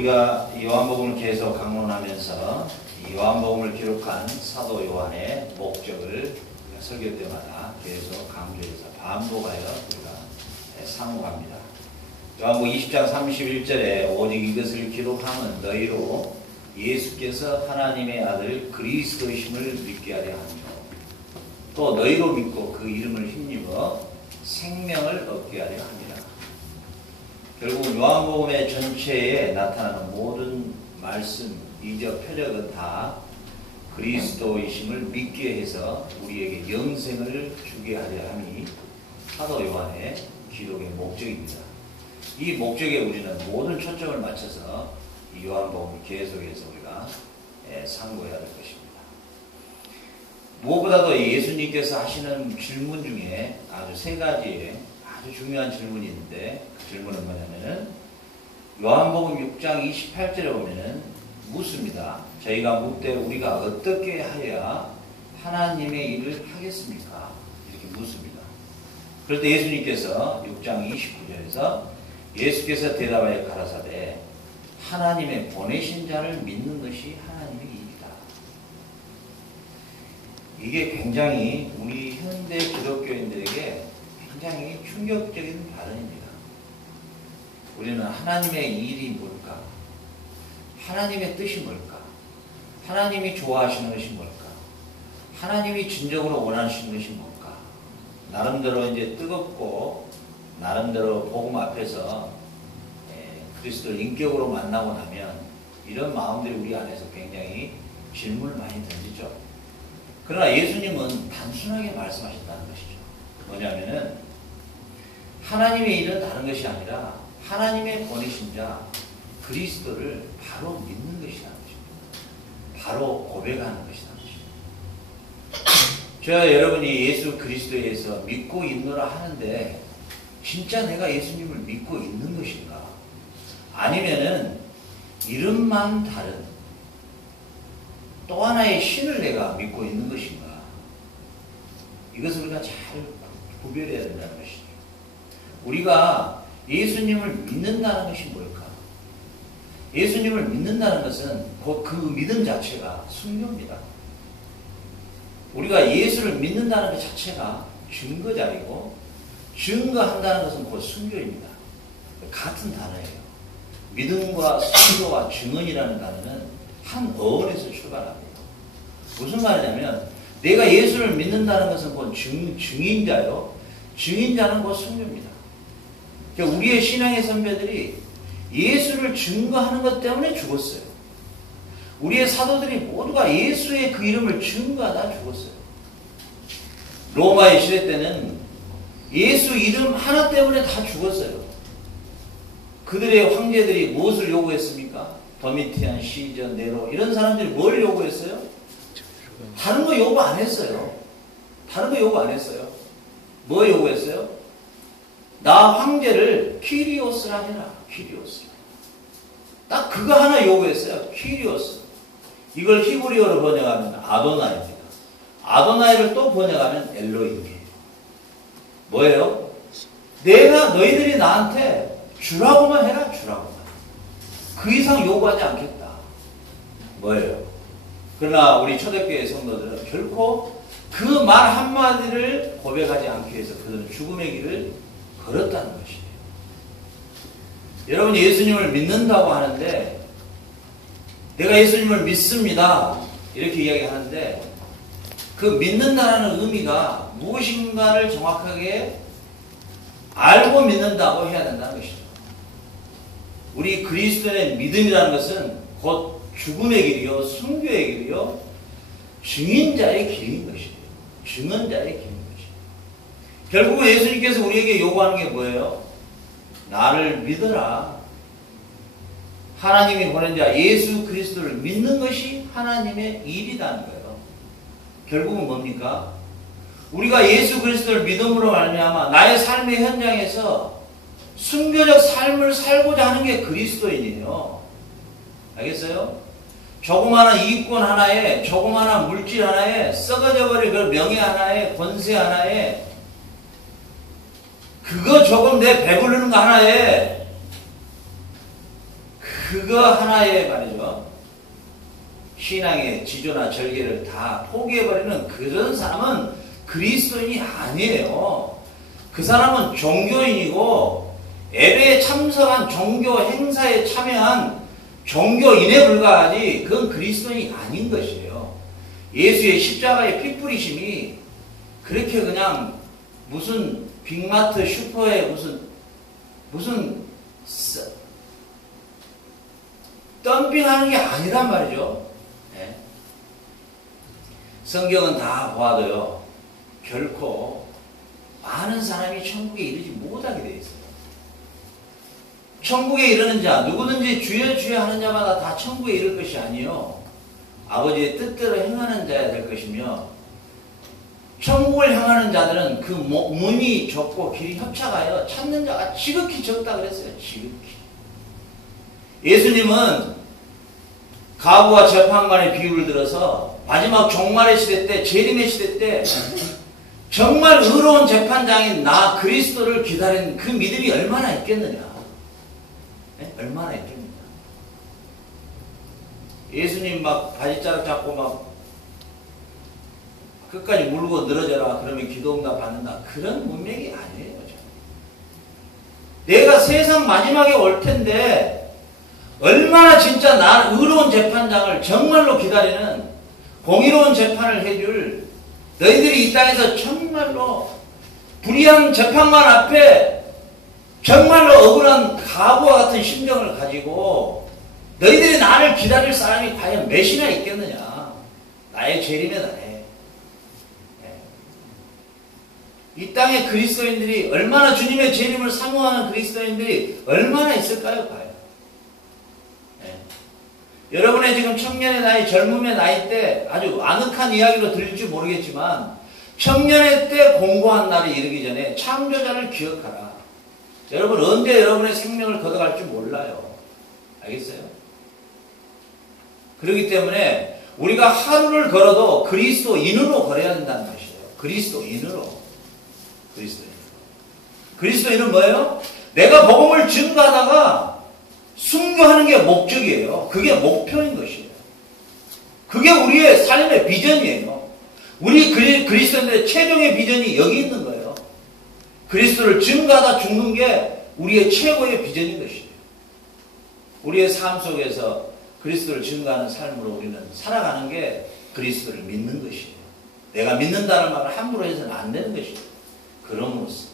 우리가 요한복음을 계속 강론하면서 이 요한복음을 기록한 사도 요한의 목적을 설교 때마다 계속 강조해서 반복하여 우리가 상호합니다. 요한복음 20장 31절에 오직 이것을 기록함은 너희로 예수께서 하나님의 아들 그리스도이심을 믿게 하려 하며 또 너희로 믿고 그 이름을 힘입어 생명을 얻게 하려 합니다. 결국 요한복음의 전체에 나타나는 모든 말씀, 이적, 표적은 다 그리스도이심을 믿게 해서 우리에게 영생을 주게 하려 함이 사도 요한의 기록의 목적입니다. 이 목적에 우리는 모든 초점을 맞춰서 이 요한복음을 계속해서 우리가 상고해야 될 것입니다. 무엇보다도 예수님께서 하시는 질문 중에 아주 세 가지의 아주 중요한 질문이 있는데 그 질문은 뭐냐면은 요한복음 6장 28절에 보면은 묻습니다. 저희가 묻되 우리가 어떻게 하여야 하나님의 일을 하겠습니까? 이렇게 묻습니다. 그럴 때 예수님께서 6장 29절에서 예수께서 대답하여 가라사대 하나님의 보내신 자를 믿는 것이 하나님의 일이다. 이게 굉장히 우리 현대 기독교인들에게 굉장히 충격적인 발언입니다. 우리는 하나님의 일이 뭘까? 하나님의 뜻이 뭘까? 하나님이 좋아하시는 것이 뭘까? 하나님이 진정으로 원하시는 것이 뭘까? 나름대로 이제 뜨겁고 나름대로 복음 앞에서 그리스도를 인격으로 만나고 나면 이런 마음들이 우리 안에서 굉장히 질문을 많이 던지죠. 그러나 예수님은 단순하게 말씀하셨다는 것이죠. 뭐냐면은 하나님의 일은 다른 것이 아니라 하나님의 보내신 자 그리스도를 바로 믿는 것이라는 것입니다. 바로 고백하는 것이라는 것입니다. 저와 여러분이 예수 그리스도에서 믿고 있노라 하는데 진짜 내가 예수님을 믿고 있는 것인가? 아니면은 이름만 다른 또 하나의 신을 내가 믿고 있는 것인가? 이것을 우리가 잘 구별해야 된다는 것이죠. 우리가 예수님을 믿는다는 것이 뭘까? 예수님을 믿는다는 것은 곧 그 믿음 자체가 순교입니다. 우리가 예수를 믿는다는 것 자체가 증거자이고 증거한다는 것은 곧 순교입니다. 같은 단어예요. 믿음과 순교와 증언이라는 단어는 한 어원에서 출발합니다. 무슨 말이냐면 내가 예수를 믿는다는 것은 곧 증인자요. 증인자는 곧 순교입니다. 그러니까 우리의 신앙의 선배들이 예수를 증거하는 것 때문에 죽었어요. 우리의 사도들이 모두가 예수의 그 이름을 증거하다 죽었어요. 로마의 시대 때는 예수 이름 하나 때문에 다 죽었어요. 그들의 황제들이 무엇을 요구했습니까? 도미티안, 시저, 네로 이런 사람들이 뭘 요구했어요? 다른 거 요구 안 했어요. 다른 거 요구 안 했어요. 뭐 요구했어요? 나 황제를 키리오스라 해라. 키리오스. 딱 그거 하나 요구했어요. 키리오스. 이걸 히브리어로 번역하면 아도나이입니다. 아도나이를 또 번역하면 엘로힘이에요. 뭐예요? 내가 너희들이 나한테 주라고만 해라. 주라고만. 그 이상 요구하지 않겠다. 뭐예요? 그러나 우리 초대교회 성도들은 결코 그 말 한마디를 고백하지 않기 위해서 그들은 죽음의 길을 걸었다는 것이에요. 여러분이 예수님을 믿는다고 하는데 내가 예수님을 믿습니다. 이렇게 이야기하는데 그 믿는다는 의미가 무엇인가를 정확하게 알고 믿는다고 해야 된다는 것이죠. 우리 그리스도의 믿음이라는 것은 곧 죽음의 길이요, 순교의 길이요, 증인자의 길인 것이에요. 증언자의 길인 것이에요. 결국은 예수님께서 우리에게 요구하는 게 뭐예요? 나를 믿어라. 하나님이 보낸 자 예수 그리스도를 믿는 것이 하나님의 일이라는 거예요. 결국은 뭡니까? 우리가 예수 그리스도를 믿음으로 말미암아 나의 삶의 현장에서 순교적 삶을 살고자 하는 게 그리스도인이에요. 알겠어요? 조그마한 이익권 하나에, 조그마한 물질 하나에, 썩어져 버릴 그 명예 하나에, 권세 하나에, 그거 조금 내 배부르는 거 하나에 그거 하나에 말이죠. 신앙의 지조나 절개를 다 포기해버리는 그런 사람은 그리스도인이 아니에요. 그 사람은 종교인이고 예배에 참석한 종교 행사에 참여한 종교인에 불과하지 그건 그리스도인이 아닌 것이에요. 예수의 십자가의 피 뿌리심이 그렇게 그냥 무슨 빅마트 슈퍼에 무슨 덤핑하는 게 아니란 말이죠. 네. 성경은 다 보아도요, 결코 많은 사람이 천국에 이르지 못하게 되어 있어요. 천국에 이르는 자, 누구든지 주여 주여 하는 자마다 다 천국에 이를 것이 아니요 아버지의 뜻대로 행하는 자야 될 것이며, 천국을 향하는 자들은 그 문이 좁고 길이 협착하여 찾는 자가 지극히 적다 그랬어요. 지극히. 예수님은 가부와 재판관의 비유를 들어서 마지막 종말의 시대 때, 재림의 시대 때 정말 의로운 재판장인 나 그리스도를 기다리는 그 믿음이 얼마나 있겠느냐. 네? 얼마나 있겠느냐. 예수님 막 바지자락 잡고 막 끝까지 물고 늘어져라 그러면 기도응답 받는다. 그런 문맥이 아니에요. 내가 세상 마지막에 올 텐데 얼마나 진짜 나 의로운 재판장을 정말로 기다리는 공의로운 재판을 해줄, 너희들이 이 땅에서 정말로 불의한 재판관 앞에 정말로 억울한 가부와 같은 심정을 가지고 너희들이 나를 기다릴 사람이 과연 몇이나 있겠느냐. 나의 재림의 날에. 이 땅의 그리스도인들이 얼마나 주님의 재림을 사모하는 그리스도인들이 얼마나 있을까요? 과연. 여러분의 지금 청년의 나이, 젊음의 나이 때 아주 아늑한 이야기로 들릴지 모르겠지만 청년의 때 공고한 날이 이르기 전에 창조자를 기억하라. 여러분 언제 여러분의 생명을 걷어갈지 몰라요. 알겠어요? 그렇기 때문에 우리가 하루를 걸어도 그리스도인으로 걸어야 된다는 것이에요. 그리스도인으로. 그리스도인은 뭐예요? 내가 복음을 증거하다가 순교하는 게 목적이에요. 그게 목표인 것이에요. 그게 우리의 삶의 비전이에요. 우리 그리스도인들의 최종의 비전이 여기 있는 거예요. 그리스도를 증거하다 죽는 게 우리의 최고의 비전인 것이에요. 우리의 삶 속에서 그리스도를 증거하는 삶으로 우리는 살아가는 게 그리스도를 믿는 것이에요. 내가 믿는다는 말을 함부로 해서는 안 되는 것이에요. 그럼으로써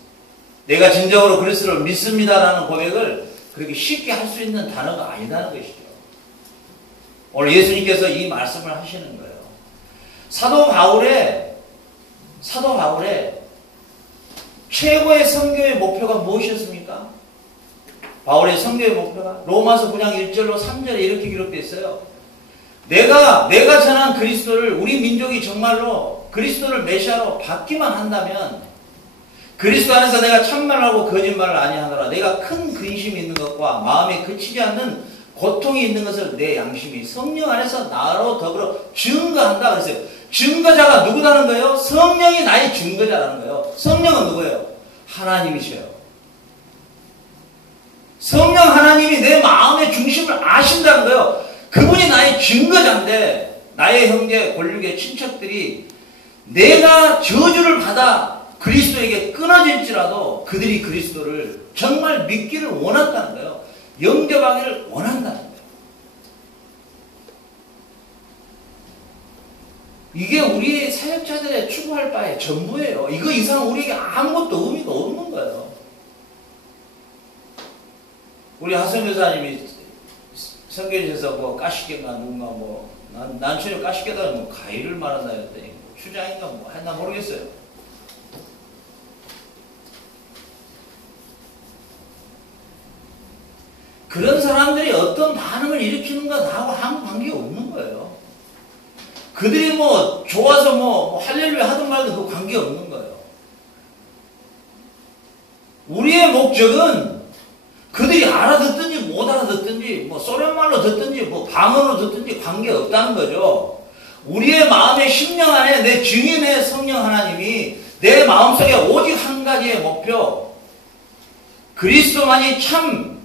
내가 진정으로 그리스도를 믿습니다라는 고백을 그렇게 쉽게 할 수 있는 단어가 아니다는 것이죠. 오늘 예수님께서 이 말씀을 하시는 거예요. 사도 바울의 최고의 선교의 목표가 무엇이었습니까? 바울의 선교의 목표가 로마서 9장 1절로 3절에 이렇게 기록되어 있어요. 내가 전한 그리스도를 우리 민족이 정말로 그리스도를 메시아로 받기만 한다면 그리스도 안에서 내가 참말하고 거짓말을 아니하노라. 내가 큰 근심이 있는 것과 마음에 그치지 않는 고통이 있는 것을 내 양심이 성령 안에서 나로 더불어 증거한다 그랬어요. 증거자가 누구라는 거예요? 성령이 나의 증거자라는 거예요. 성령은 누구예요? 하나님이셔요. 성령 하나님이 내 마음의 중심을 아신다는 거예요. 그분이 나의 증거자인데 나의 형제, 권력의 친척들이 내가 저주를 받아 그리스도에게 끊어질지라도 그들이 그리스도를 정말 믿기를 원한다는 거예요. 영접하기를 원한다는 거예요. 이게 우리의 사역자들의 추구할 바의 전부예요. 이거 이상 우리에게 아무것도 의미가 없는 거예요. 우리 하성 교사님이 선교지에서 뭐 까시겠나 누군가 뭐 난 전혀 까시겠다 뭐 가위를 말한다 했더니 추장인가 뭐 했나 모르겠어요. 그런 사람들이 어떤 반응을 일으키는가 나하고 아무 관계가 없는 거예요. 그들이 뭐 좋아서 뭐 할렐루야 하든 말든 그 관계가 없는 거예요. 우리의 목적은 그들이 알아듣든지 못 알아듣든지 뭐 소련말로 듣든지 뭐 방언으로 듣든지 관계없다는 거죠. 우리의 마음의 심령 안에 내 증인의 성령 하나님이 내 마음속에 오직 한 가지의 목표, 그리스도만이 참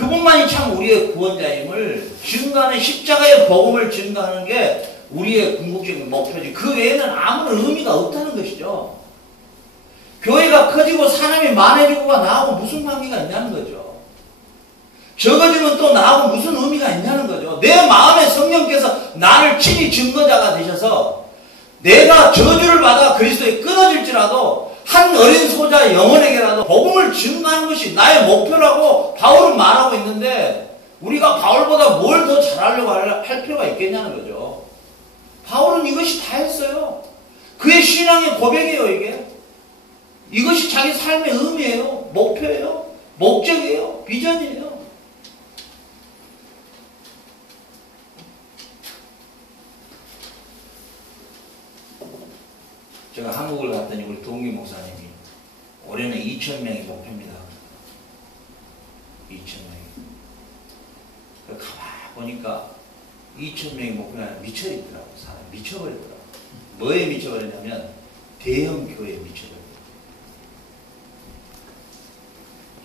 그분만이 참 우리의 구원자임을 증거하는 십자가의 복음을 증거하는 게 우리의 궁극적인 목표지. 그 외에는 아무런 의미가 없다는 것이죠. 교회가 커지고 사람이 많아지고가 나하고 무슨 관계가 있냐는 거죠. 적어지면 또 나하고 무슨 의미가 있냐는 거죠. 내 마음에 성령께서 나를 친히 증거자가 되셔서 내가 저주를 받아 그리스도에 끊어질지라도 한 어린 소자 영혼에게라도 복음을 증거하는 것이 나의 목표라고 바울은 말하고 있는데 우리가 바울보다 뭘 더 잘하려고 할 필요가 있겠냐는 거죠. 바울은 이것이 다 했어요. 그의 신앙의 고백이에요, 이게. 이것이 자기 삶의 의미예요. 목표예요. 목적이에요. 비전이에요. 제가 한국을 갔더니 우리 동기 목사님이 올해는 2,000명이 목표입니다. 2,000명이. 가만 보니까 2,000명이 목표가 아니라 미쳐있더라고요. 사람이 미쳐버리더라고요. 뭐에 미쳐버렸냐면 대형 교회에 미쳐버렸어요.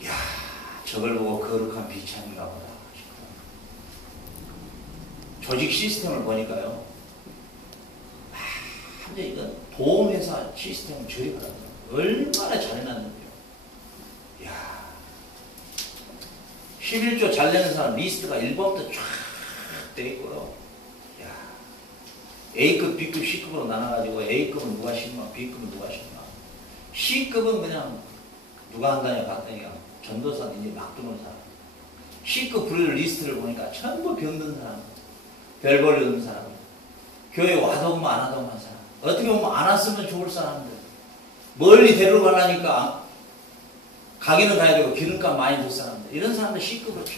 이야, 저걸 보고 거룩한 비참인가 보다. 조직 시스템을 보니까요. 완전 이건 보험회사 시스템을 조립을 하더라고요. 얼마나 잘해놨는데요. 이야, 11조 잘 내는 사람 리스트가 1번부터 쫙 돼 있고요. 이야, A급, B급, C급으로 나눠가지고 A급은 누가 신마, B급은 누가 신마. C급은 그냥 누가 한다냐 봤더니 전도사 이제 막 드는 사람. C급 불릴 리스트를 보니까 전부 병든 사람, 별 볼 일 없는 사람, 교회 와도 오면 안 와도 오면 사람, 어떻게 보면 안 왔으면 좋을 사람들, 멀리 데려가려니까 가기는 가야 되고 기름값 많이 들 사람들, 이런 사람들 C급을 쫙.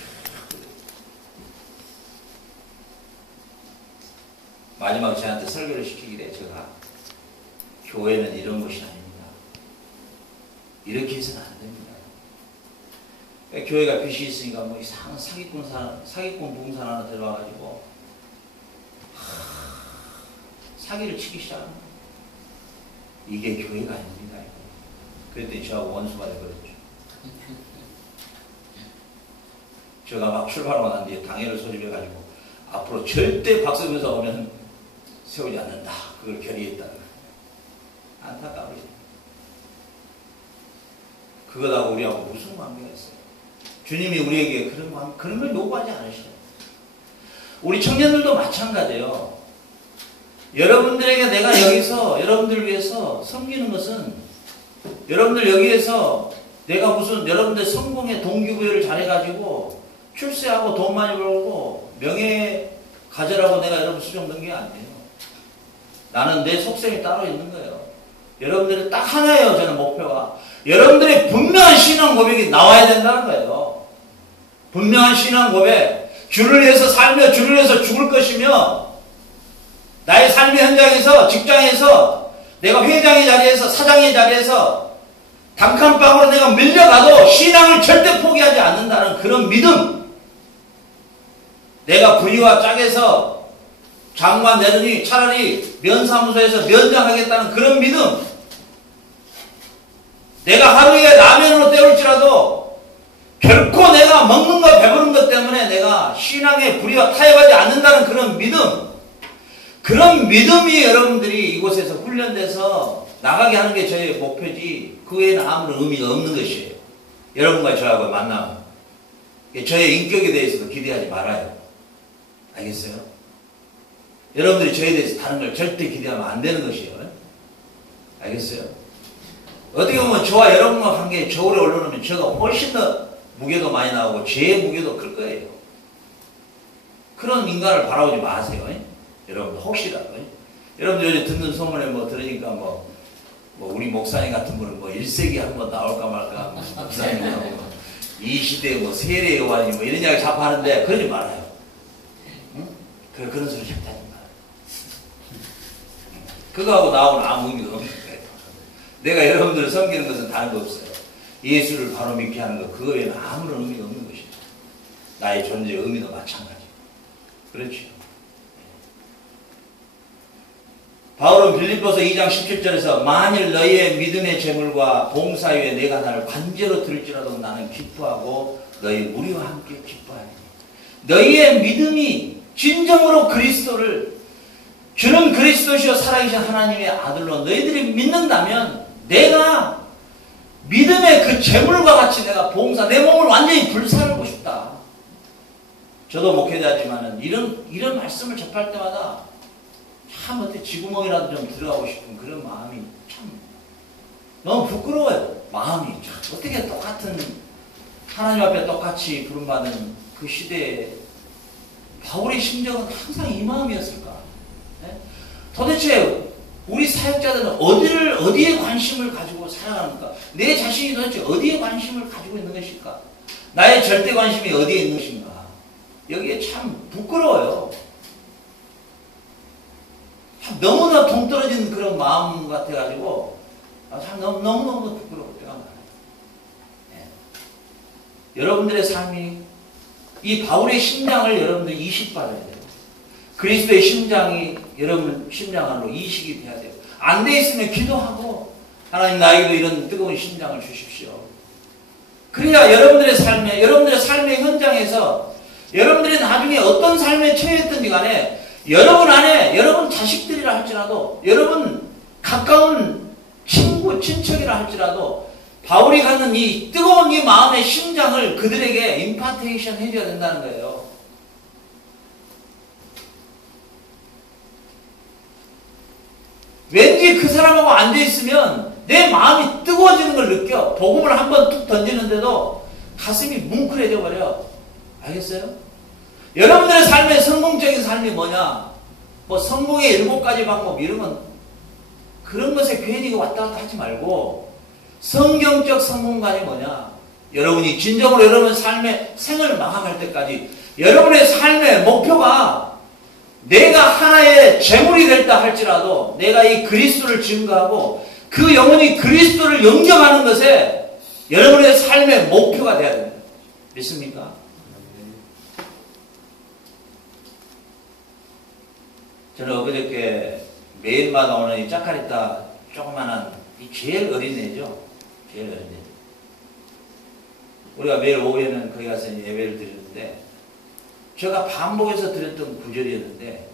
마지막에 저한테 설교를 시키기래. 제가 교회는 이런 것이 아닙니다. 이렇게 해서는 안 됩니다. 교회가 빚이 있으니까 뭐 이상한 사기꾼 부흥사 하나 들어와가지고 사기를 치기 시작합니다. 이게 교회가 아닙니다. 그랬더니 저하고 원수가 되버렸죠. 제가 막 출발하고 난 뒤에 당회를 소집해가지고 앞으로 절대 박성교사 오면 세우지 않는다. 그걸 결의했다는 거예요. 안타까워요. 그거하고 우리하고 무슨 관계가 있어요? 주님이 우리에게 그런 걸 요구하지 않으시죠. 우리 청년들도 마찬가지예요. 여러분들에게 내가 여기서 여러분들을 위해서 섬기는 것은 여러분들 여기에서 내가 무슨 여러분들 성공의 동기부여를 잘해가지고 출세하고 돈 많이 벌고 명예 가져라고 내가 여러분 수정 넣은 게 아니에요. 나는 내 속셈이 따로 있는 거예요. 여러분들은 딱 하나예요. 저는 목표가. 여러분들의 분명한 신앙 고백이 나와야 된다는 거예요. 분명한 신앙 고백. 주를 위해서 살며 주를 위해서 죽을 것이며 나의 삶의 현장에서 직장에서 내가 회장의 자리에서 사장의 자리에서 단칸방으로 내가 밀려가도 신앙을 절대 포기하지 않는다는 그런 믿음. 내가 부리와 짝에서 장관 내느니 차라리 면사무소에서 면장하겠다는 그런 믿음. 내가 하루에 라면으로 때울지라도 결코 내가 먹는 것 배부른 것 때문에 내가 신앙의 불의와 타협하지 않는다는 그런 믿음. 그런 믿음이 여러분들이 이곳에서 훈련돼서 나가게 하는 게 저의 목표지 그 외에는 아무런 의미가 없는 것이에요. 여러분과 저하고 만나면 저의 인격에 대해서도 기대하지 말아요. 알겠어요? 여러분들이 저에 대해서 다른 걸 절대 기대하면 안 되는 것이에요. 알겠어요? 어떻게 보면 저와 여러분과 관계에 저울에 올려놓으면 저가 훨씬 더 무게도 많이 나오고 제 무게도 클 거예요. 그런 인간을 바라보지 마세요. 여러분 혹시라도. 여러분들 요즘 듣는 소문에 뭐 들으니까 뭐 우리 목사님 같은 분은 뭐 1세기 한번 나올까 말까 목사님하고 이 시대에 뭐 세례 요한이 뭐 이런 이야기 자꾸 하는데 그러지 말아요. 응? 그런 소리 절대 하지 말아요. 그거하고 나하고는 아무 의미가 없는 거예요. 내가 여러분들을 섬기는 것은 다른 거 없어요. 예수를 바로 믿게 하는 것, 그거 외에는 아무런 의미가 없는 것이죠. 나의 존재의 의미도 마찬가지. 그렇죠. 바울은 빌립보서 2장 17절에서 만일 너희의 믿음의 재물과 봉사 위에 내가 나를 관제로 들을지라도 나는 기뻐하고 너희 우리와 함께 기뻐하리니 너희의 믿음이 진정으로 그리스도를 주는 그리스도시요 살아계신 하나님의 아들로 너희들이 믿는다면 내가 믿음의 그 재물과 같이 내가 봉사 내 몸을 완전히 불사르고 싶다. 저도 목회자지만은 이런 말씀을 접할 때마다 참 어떻게 쥐구멍이라도 좀 들어가고 싶은 그런 마음이 참 너무 부끄러워요. 마음이 참 어떻게 똑같은 하나님 앞에 똑같이 부름받은 그 시대에 바울의 심정은 항상 이 마음이었을까? 네? 도대체 우리 사역자들은 어디에 관심을 가지고 살아가는가? 내 자신이 도대체 어디에 관심을 가지고 있는 것일까? 나의 절대 관심이 어디에 있는 것인가? 여기에 참 부끄러워요. 참 너무나 동떨어진 그런 마음 같아가지고 참 너무너무 부끄러울 때가 많아요. 네. 여러분들의 삶이 이 바울의 심장을 여러분들이 이식받아야 돼요. 그리스도의 심장이 여러분 심장 안으로 이식이 돼야 돼요. 안 돼 있으면 기도하고 하나님 나에게도 이런 뜨거운 심장을 주십시오. 그래야 여러분들의 삶의 현장에서 여러분들이 나중에 어떤 삶에 처해있든지 간에 여러분 안에 여러분 자식들이라 할지라도 여러분 가까운 친구, 친척이라 할지라도 바울이 갖는 이 뜨거운 이 마음의 심장을 그들에게 임파테이션 해줘야 된다는 거예요. 왠지 그 사람하고 앉아있으면 내 마음이 뜨거워지는 걸 느껴. 복음을 한번 툭 던지는데도 가슴이 뭉클해져 버려. 알겠어요? 여러분들의 삶의 성공적인 삶이 뭐냐? 뭐 성공의 7가지 방법 이런 건 그런 것에 괜히 왔다 갔다 하지 말고 성경적 성공관이 뭐냐? 여러분이 진정으로 여러분 삶의 생을 마감할 때까지 여러분의 삶의 목표가 내가 하나의 재물이 됐다 할지라도 내가 이 그리스도를 증거하고 그 영혼이 그리스도를 영접하는 것에 여러분의 삶의 목표가 돼야 됩니다. 믿습니까? 저는 어저께 매일마다 오는 이 짜카리타 조그만한 이 제일 어린 애죠. 제일 어린 애. 우리가 매일 오후에는 거기 가서 예배를 드리는데 제가 반복해서 드렸던 구절이었는데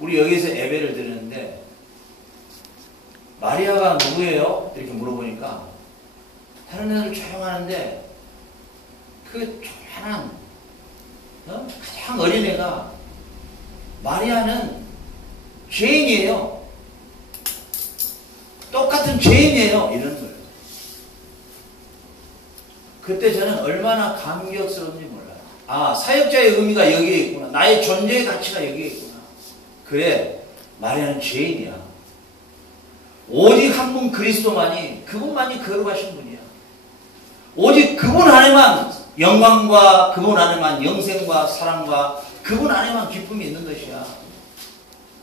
우리 여기서 예배를 드리는데 마리아가 누구예요? 이렇게 물어보니까 다른 애들 조용하는데 그 조그만한 가장 어린 애가 마리아는 죄인이에요. 똑같은 죄인이에요. 이런 거예요. 그때 저는 얼마나 감격스러운지 몰라요. 아, 사역자의 의미가 여기에 있구나. 나의 존재의 가치가 여기에 있구나. 그래, 마리아는 죄인이야. 오직 한 분 그리스도만이, 그분만이 거룩하신 분이야. 오직 그분 안에만 영광과 그분 안에만 영생과 사랑과 그분 안에만 기쁨이 있는 것이야.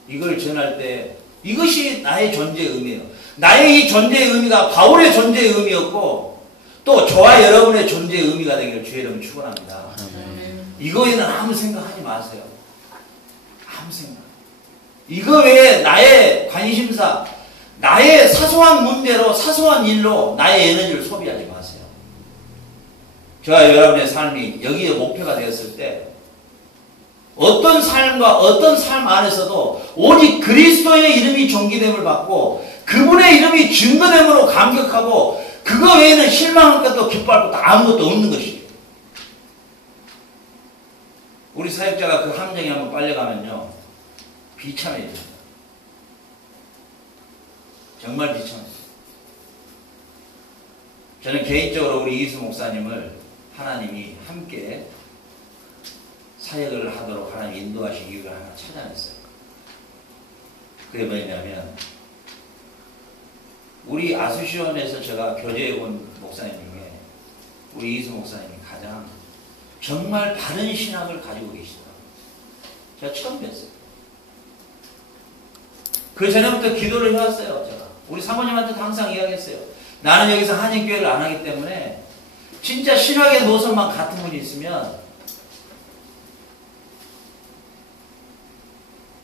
이걸 전할 때 이것이 나의 존재의 의미예요. 나의 이 존재의 의미가 바울의 존재의 의미였고 또 저와 여러분의 존재의 의미가 되기를 주의 이름으로 축원합니다. 이거에는 아무 생각하지 마세요. 아무 생각. 이거 외에 나의 관심사, 나의 사소한 문제로 사소한 일로 나의 에너지를 소비하지 마세요. 저와 여러분의 삶이 여기에 목표가 되었을 때 어떤 삶과 어떤 삶 안에서도 오직 그리스도의 이름이 존귀됨을 받고 그분의 이름이 증거됨으로 감격하고 그거 외에는 실망할 것도 기뻐할 것도 아무것도 없는 것이죠. 우리 사역자가 그 함정에 한번 빨려가면요 비참해집니다. 정말 비참해요. 저는 개인적으로 우리 이수 목사님을 하나님이 함께 사역을 하도록 하나님 인도하신 이유를 하나 찾아냈어요. 그게 뭐냐면 우리 아수시원에서 제가 교제해 본 목사님 중에 우리 이수 목사님이 가장 정말 바른 신학을 가지고 계시더라고요. 제가 처음 뵀어요. 그 전에부터 기도를 해왔어요. 제가 우리 사모님한테도 항상 이야기했어요. 나는 여기서 한인교회를 안 하기 때문에 진짜 신학의 노선만 같은 분이 있으면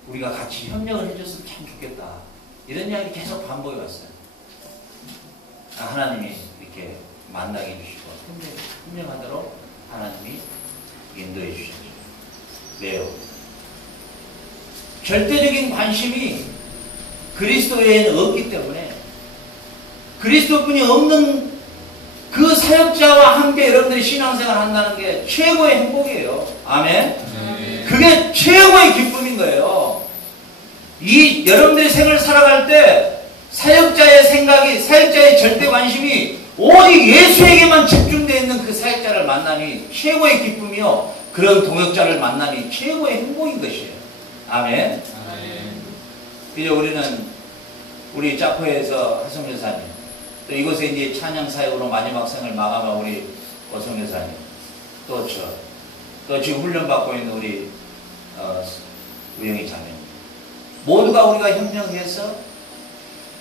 우리가 같이 협력을 해줬으면 참 좋겠다. 이런 이야기 계속 반복해 왔어요. 하나님이 이렇게 만나게 해주시고 분명하도록 하나님이 인도해 주셨죠. 왜요? 절대적인 관심이 그리스도 외에는 없기 때문에 그리스도뿐이 없는 그 사역자와 함께 여러분들이 신앙생활 한다는 게 최고의 행복이에요. 아멘? 그게 최고의 기쁨인 거예요. 이 여러분들이 생을 살아갈 때 사역자의 생각이, 사역자의 절대 관심이 오직 예수에게만 집중되어 있는 그 사역자를 만남이 최고의 기쁨이요. 그런 동역자를 만남이 최고의 행복인 것이에요. 아멘? 이제 우리는 우리 짜포에서 하성 여사님, 또 이곳에 이제 찬양 사역으로 마지막 생을 마감한 우리 오성 여사님, 또 지금 훈련받고 있는 우리 우영이 자매, 모두가 우리가 협력해서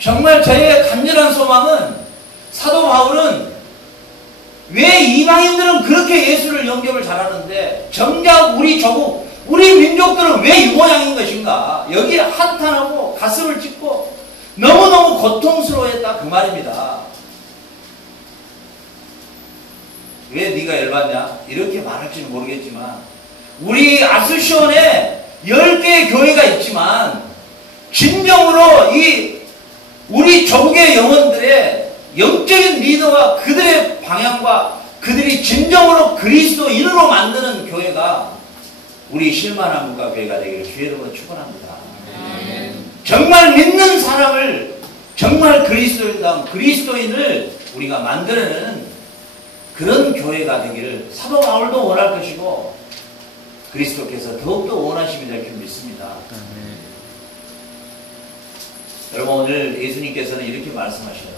정말 저희의 간절한 소망은 사도 바울은 왜 이방인들은 그렇게 예수를 영접을 잘하는데 정작 우리 조국, 우리 민족들은 왜 이 모양인 것인가? 여기에 한탄하고 가슴을 찢고 너무너무 고통스러워했다 그 말입니다. 왜 네가 열받냐? 이렇게 말할지는 모르겠지만 우리 아수시온에 10개의 교회가 있지만 진정으로 이 우리 조국의 영혼들의 영적인 리더와 그들의 방향과 그들이 진정으로 그리스도인으로 만드는 교회가 우리 실만한 문화교회가 되기를 주의 이름으로 축원합니다. 정말 믿는 사람을 정말 그리스도인을 우리가 만들어내는 그런 교회가 되기를 사도 바울도 원할 것이고 그리스도께서 더욱더 원하심이 될 줄 믿습니다. 여러분 오늘 예수님께서는 이렇게 말씀하셔요.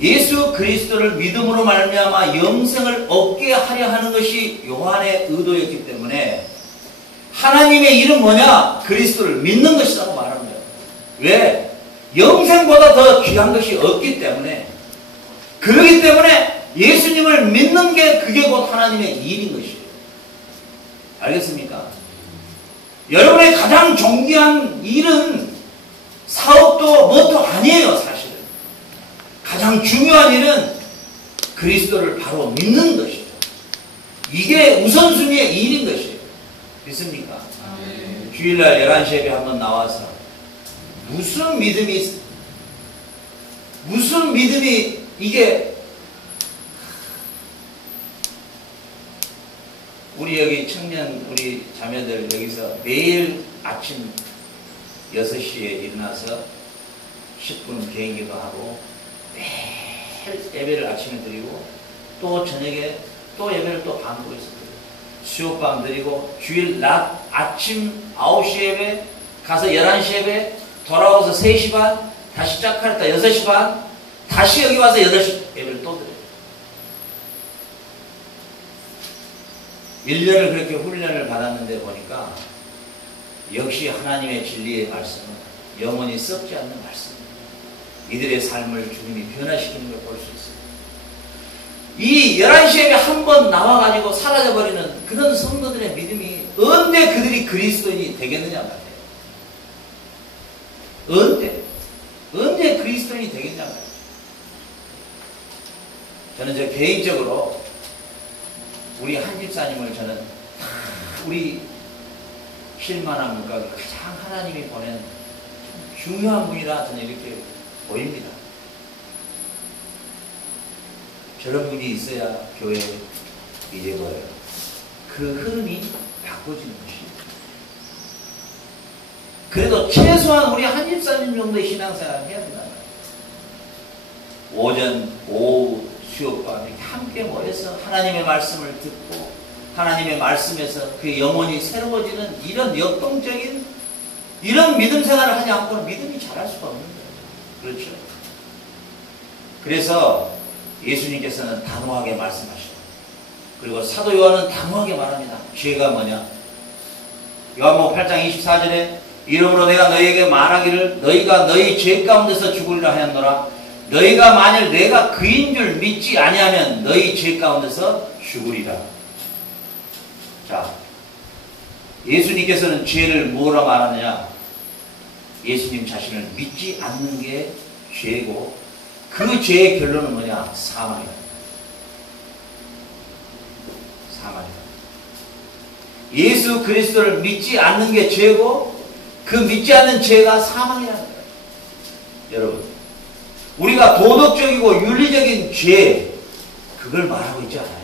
예수 그리스도를 믿음으로 말미암아 영생을 얻게 하려 하는 것이 요한의 의도였기 때문에 하나님의 일은 뭐냐? 그리스도를 믿는 것이라고 말합니다. 왜? 영생보다 더 귀한 것이 없기 때문에 그렇기 때문에 예수님을 믿는 게 그게 곧 하나님의 일인 것이에요. 알겠습니까? 여러분의 가장 존귀한 일은 사업도 뭣도 아니에요. 사실은 가장 중요한 일은 그리스도를 바로 믿는 것이죠. 이게 우선순위의 일인 것이에요. 믿습니까? 주일날 11시 예배 한번 나와서 무슨 믿음이 이게 우리 여기 청년 우리 자매들 여기서 매일 아침 6시에 일어나서 10분 개인기도 하고 매일 예배를 아침에 드리고 또 저녁에 또 예배를 또 밤으로 해서 드리고 수요밤 드리고 주일 낮 아침 9시 예배 가서 11시 예배 돌아와서 3시 반 다시 시작하랬다 6시 반 다시 여기 와서 8시 예배를 또 드려요. 1년을 그렇게 훈련을 받았는데 보니까 역시 하나님의 진리의 말씀은 영원히 썩지 않는 말씀입니다. 이들의 삶을 주님이 변화시키는 걸 볼 수 있습니다. 이 11시 예배 한 번 나와가지고 사라져버리는 그런 성도들의 믿음이 언제 그들이 그리스도인이 되겠느냐 말이에요. 언제 그리스도인이 되겠냐 말이에요. 저는 저 개인적으로 우리 한 집사님을 저는 우리 실만한 문과가 가장 하나님이 보낸 중요한 분이라 저는 이렇게 보입니다. 저런 분이 있어야 교회 이제 뭐예요? 그 흐름이 바꿔지는 것입니다. 그래도 최소한 우리 한 집사님 정도의 신앙생활을 해야 된다. 오전, 오후, 수요밤 이렇게 함께 모여서 하나님의 말씀을 듣고 하나님의 말씀에서 그 영혼이 새로워지는 이런 역동적인 이런 믿음 생활을 하지 않고는 믿음이 자랄 수가 없는 거예요. 그렇죠? 그래서 예수님께서는 단호하게 말씀하시고 그리고 사도 요한은 단호하게 말합니다. 죄가 뭐냐? 요한복음 8장 24절에 이러므로 내가 너희에게 말하기를 너희가 너희 죄 가운데서 죽으리라 하였노라. 너희가 만일 내가 그인 줄 믿지 아니하면 너희 죄 가운데서 죽으리라. 자, 예수님께서는 죄를 뭐라 말하느냐? 예수님 자신을 믿지 않는 게 죄고 그 죄의 결론은 뭐냐? 사망이다. 사망이다. 예수 그리스도를 믿지 않는 게 죄고 그 믿지 않는 죄가 사망이라는 거예요. 여러분, 우리가 도덕적이고 윤리적인 죄, 그걸 말하고 있지 않아요.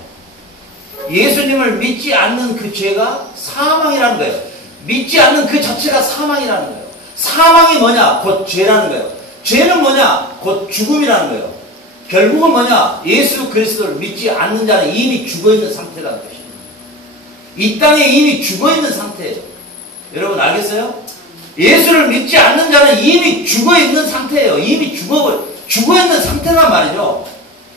예수님을 믿지 않는 그 죄가 사망이라는 거예요. 믿지 않는 그 자체가 사망이라는 거예요. 사망이 뭐냐? 곧 죄라는 거예요. 죄는 뭐냐? 곧 죽음이라는 거예요. 결국은 뭐냐? 예수 그리스도를 믿지 않는 자는 이미 죽어있는 상태라는 것입니다. 이 땅에 이미 죽어있는 상태예요. 여러분 알겠어요? 예수를 믿지 않는 자는 이미 죽어있는 상태예요. 이미 죽어있는 상태란 말이죠.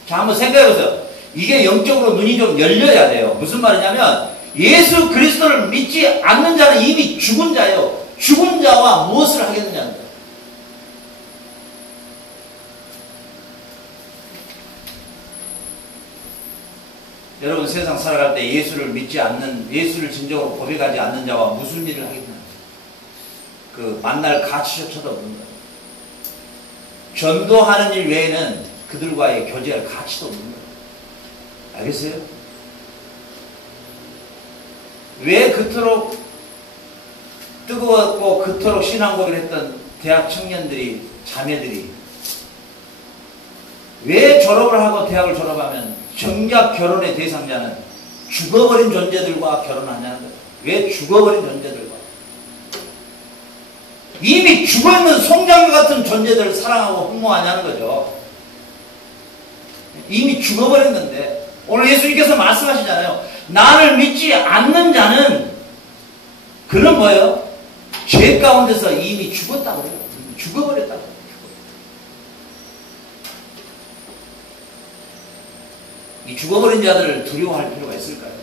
자, 한번 생각해보세요. 이게 영적으로 눈이 좀 열려야 돼요. 무슨 말이냐면 예수 그리스도를 믿지 않는 자는 이미 죽은 자예요. 죽은 자와 무엇을 하겠느냐는 거예요. 여러분 세상 살아갈 때 예수를 믿지 않는, 예수를 진정으로 고백하지 않는 자와 무슨 일을 하겠느냐. 그 만날 가치조차도 없는 거예요. 전도하는 일 외에는 그들과의 교제할 가치도 없는 거예요. 알겠어요? 왜 그토록 뜨거웠고 그토록 신앙고백을 했던 대학 청년들이, 자매들이 왜 졸업을 하고 대학을 졸업하면 정작 결혼의 대상자는 죽어버린 존재들과 결혼하냐는 거예요. 왜 죽어버린 존재들과? 이미 죽어있는 송장과 같은 존재들을 사랑하고 흠모하냐는 거죠. 이미 죽어버린 건데 오늘 예수님께서 말씀하시잖아요. 나를 믿지 않는 자는 그는 뭐예요? 죄 가운데서 이미 죽었다고 그래요. 죽어버렸다고. 이 죽어버린 자들을 두려워할 필요가 있을까요?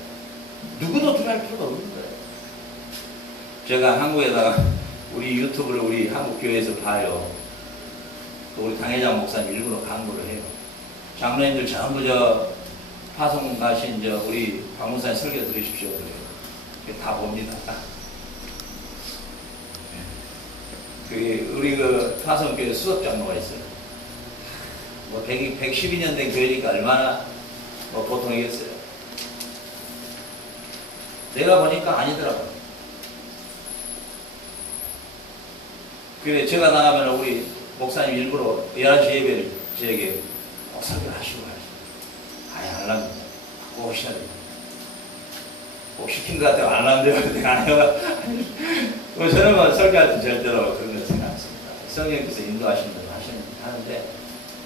누구도 두려워할 필요가 없는 거예요. 제가 한국에다가 우리 유튜브를 우리 한국 교회에서 봐요. 우리 당회장 목사님 일부러 강구를 해요. 장로님들 전부 파송 가신 우리 박 목사님 설교 들으십시오. 다 봅니다. 그게 우리 그 파송교회 수석 장로가 있어요. 뭐 112년 된 교회니까 얼마나 뭐 보통이겠어요. 내가 보니까 아니더라고요. 그래 제가 나가면 우리 목사님 일부러 11시 예배를 저에게 꼭 설교하시고 아니 안 합니다. 꼭 오셔야 됩니다. 꼭 시킨 것 같아요. 안 하는데요. 내가 안 해요. 저는 뭐 설교할 때 절대로 그런 거 생각 안 씁니다. 성령께서 인도하시는 대로 하는데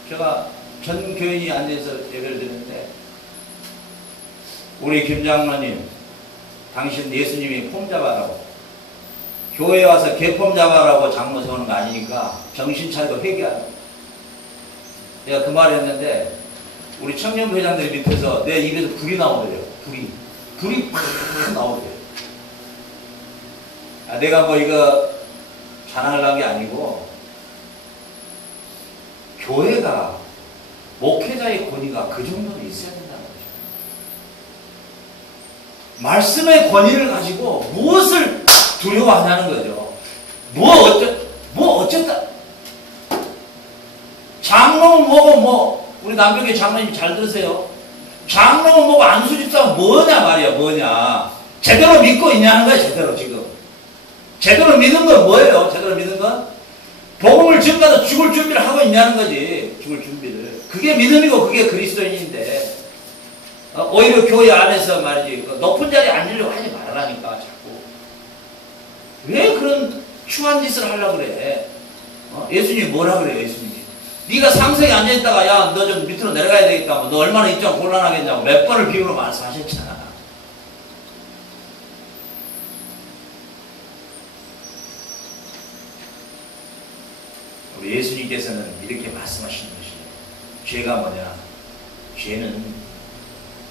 제가 전 교인이 앉아서 예배를 드리는데 우리 김 장로님 당신 예수님이 폼 잡아라고 교회에 와서 개폼 잡아라고 장로 세우는 거 아니니까 정신 차리고 회개하라. 내가 그 말을 했는데 우리 청년부 회장들이 밑에서 내 입에서 불이 나오더래요. 불이 팍 나오더래요. 내가 뭐 이거 자랑하려는 게 아니고 교회가 목회자의 권위가 그 정도는 있어야 된다는 거죠. 말씀의 권위를 가지고 무엇을 두려워하냐는 거죠. 뭐 어쨌다. 장로는 뭐고 우리 남편의 장로님 잘 들으세요. 장로는 뭐고 안수집사는 뭐냐 말이야. 뭐냐. 제대로 믿고 있냐는 거야. 제대로 지금. 제대로 믿는 건 뭐예요? 제대로 믿는 건? 복음을 전가서 죽을 준비를 하고 있냐는 거지. 죽을 준비를. 그게 믿음이고 그게 그리스도인인데 오히려 교회 안에서 말이지 높은 자리에 앉으려고 하지 말라니까 자꾸. 왜 그런 추한 짓을 하려고 그래? 예수님이 뭐라 그래요? 예수님이 네가 상석에 앉아있다가 야 너 좀 밑으로 내려가야 되겠다. 너 얼마나 입장 곤란하겠냐고 몇 번을 비유로 말씀하셨잖아. 우리 예수님께서는 이렇게 말씀하시는 것이에요. 죄가 뭐냐? 죄는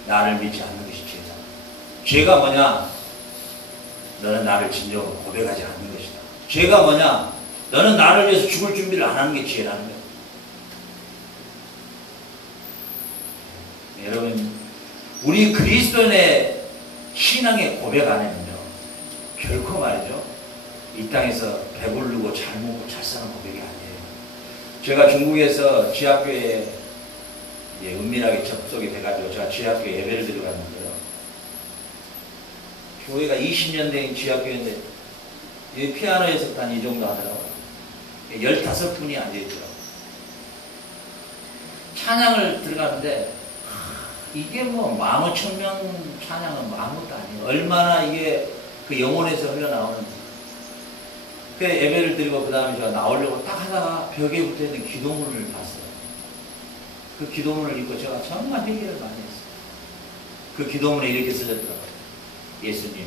나를 믿지 않는 것이 죄다. 죄가 뭐냐? 너는 나를 진정으로 고백하지 않는 것이다. 죄가 뭐냐? 너는 나를 위해서 죽을 준비를 안 하는 게 죄라는 거예요. 여러분, 우리 그리스도인의 신앙의 고백 안에는요, 결코 말이죠, 이 땅에서 배부르고 잘 먹고 잘 사는 고백이 아니에요. 제가 중국에서 지하교회에 은밀하게 접속이 돼가지고 제가 지하교회 예배를 드리고 갔는데요. 교회가 20년 된 지하교회인데 이 피아노 연습단 이 정도 하더라고요. 15분이 앉아있더라고요. 찬양을 들어가는데 이게 뭐 15,000명 찬양은 뭐 아무것도 아니에요. 얼마나 이게 그 영혼에서 흘러나오는지. 그 예배를 드리고 그 다음에 제가 나오려고 딱 하다가 벽에 붙어있는 기도문을 봤어요. 그 기도문을 읽고 제가 정말 회개를 많이 했어요. 그 기도문에 이렇게 써졌더라고요. 예수님,